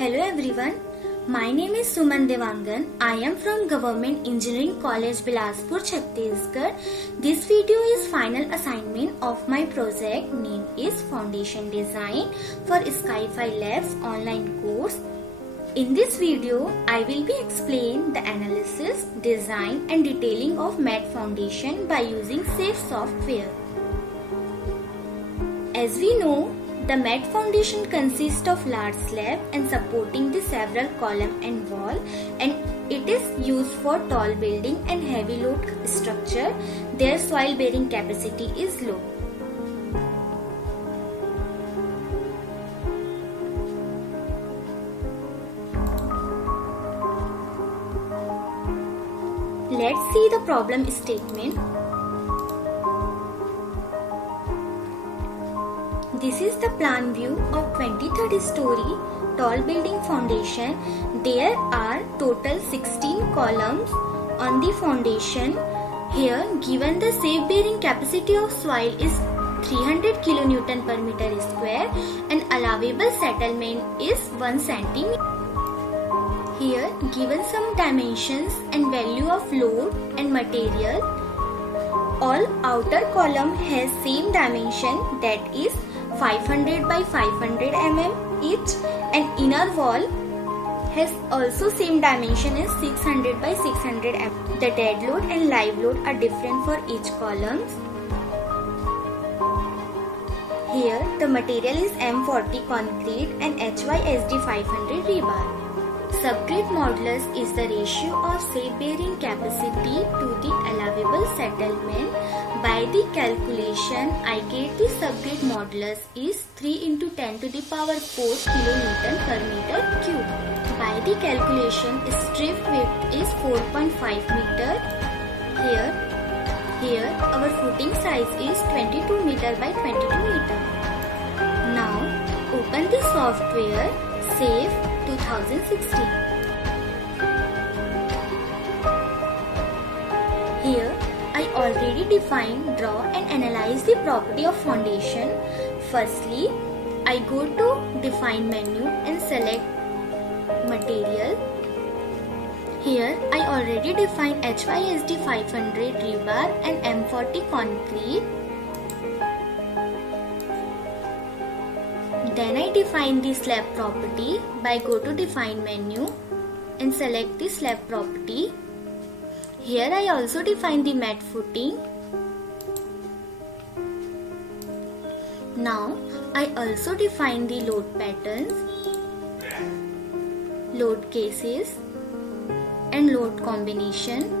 Hello everyone, my name is Suman Devangan. I am from Government Engineering College Bilaspur, Chhattisgarh. This video is final assignment of my project named is Foundation Design for Sky5 Labs online course. In this video, I will be explain the analysis, design and detailing of mat foundation by using SAFE software. As we know, the mat foundation consists of large slab and supporting the several column and wall, and it is used for tall building and heavy load structure. Their soil bearing capacity is low. Let's see the problem statement. This is the plan view of 20-30 story tall building foundation. There are total 16 columns on the foundation. Here given the safe bearing capacity of soil is 300 kN per meter square and allowable settlement is 1 cm. Here given some dimensions and value of load and material. All outer column has same dimension, that is 500 by 500 mm each, and inner wall has also same dimension as 600 by 600 mm. The dead load and live load are different for each columns. Here the material is M40 concrete and HYSD 500 rebar. Subgrade modulus is the ratio of safe bearing capacity to the allowable settlement. By the calculation, I get the subgrade modulus is 3 into 10 to the power 4 kN per meter cube. By the calculation, strip width is 4.5 meter. Here our footing size is 22 meter by 22 meter. Now open the software SAFE 2016. Here I already define, draw and analyze the property of foundation. Firstly, I go to define menu and select material. Here I already define HYSD 500 rebar and M40 concrete. Then I define the slab property by go to define menu and select the slab property. Here I also define the mat footing. Now I also define the load patterns, load cases and load combination.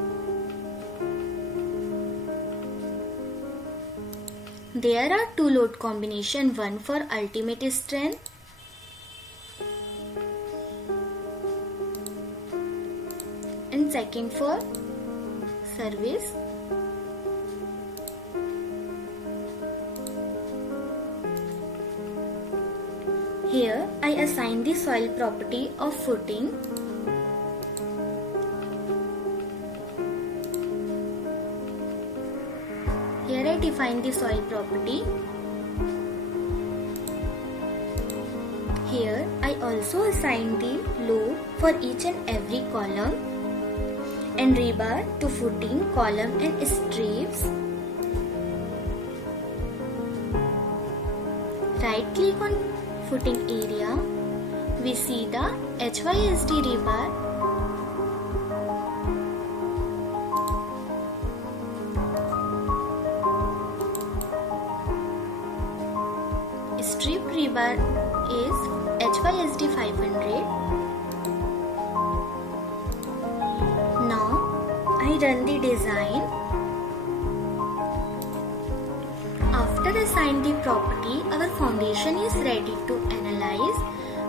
There are two load combination, one for ultimate strength and second for service. Here I assign the soil property of footing. Here I define the soil property. Here I also assign the load for each and every column and rebar to footing, column and strips. Right click on footing area. We see the HYSD rebar. Strip rebar is HYSD 500. Now I run the design. After assign the property, our foundation is ready to analyze.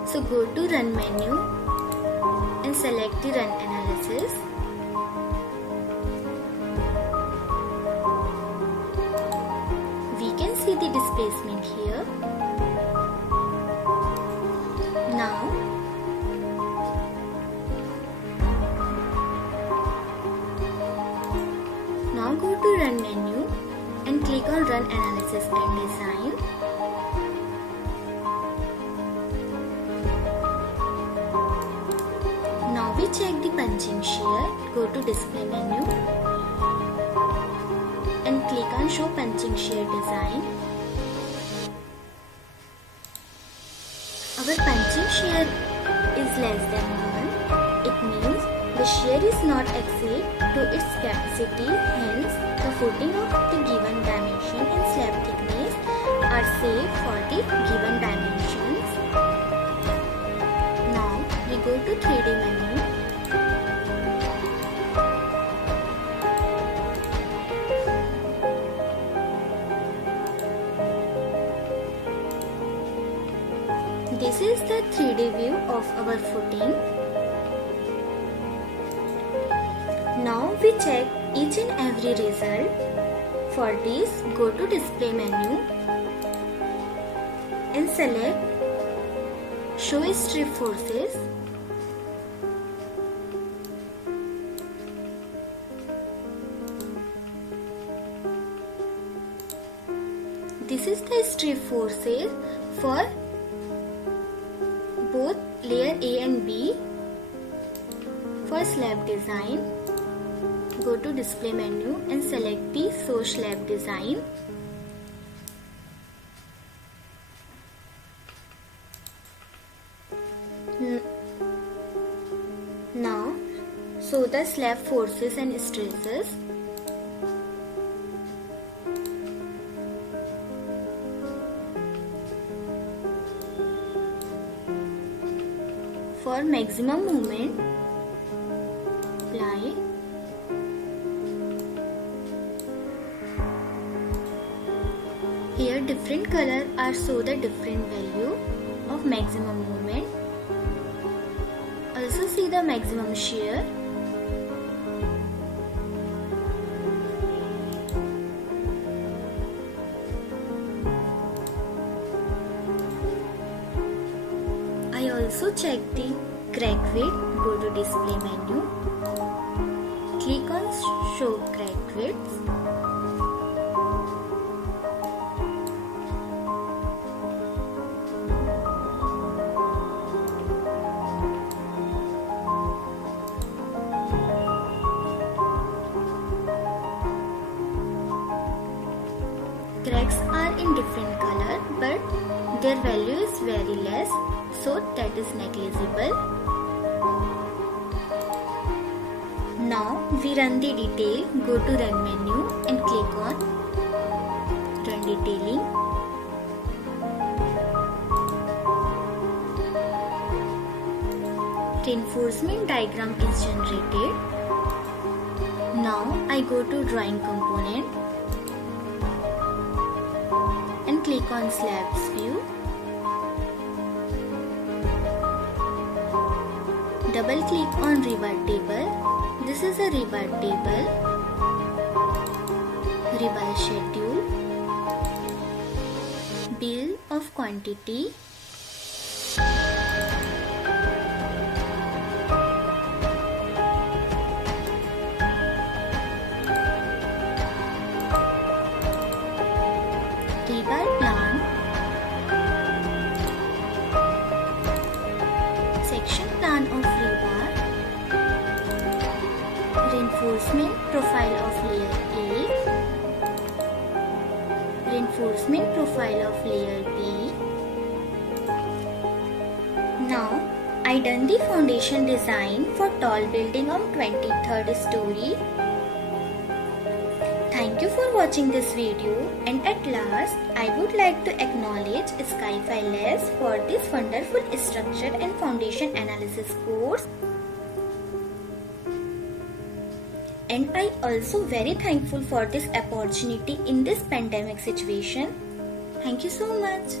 So go to run menu and select the run analysis. We can see the displacement here. Now go to run menu and click on run analysis and design. we check the punching shear. Go to display menu and click on show punching shear design. Our punching shear is less than 1. It means the shear is not exceed to its capacity. Hence, the footing of the given dimension and slab thickness are safe for the given dimensions. Now, we go to 3D menu. This is the 3D view of our footing. Now we check each and every result. For this, go to display menu and select show strip forces. This is the strip forces for both layer A and B. For slab design, go to display menu and select the show slab design. Now show the slab forces and stresses. For maximum movement, apply. Here different color are show the different value of maximum movement. Also see the maximum shear. I also check the crack width. Go to display menu. Click on show crack widths. Cracks are in different color, but their value is very less, so that is negligible. Now we run the detail. Go to run menu and click on run detailing. Reinforcement diagram is generated. Now I go to drawing component and click on slabs view. Double click on revert table. This is a revert table. Revise schedule. Bill of quantity. Rebar plan. Section plan of rebar. Reinforcement profile of layer A. Reinforcement profile of layer B. Now I done the foundation design for tall building on 23rd story. Thank you for watching this video, and at last I would like to acknowledge Skyfi Labs for this wonderful structure and foundation analysis course. And I also very thankful for this opportunity in this pandemic situation. Thank you so much.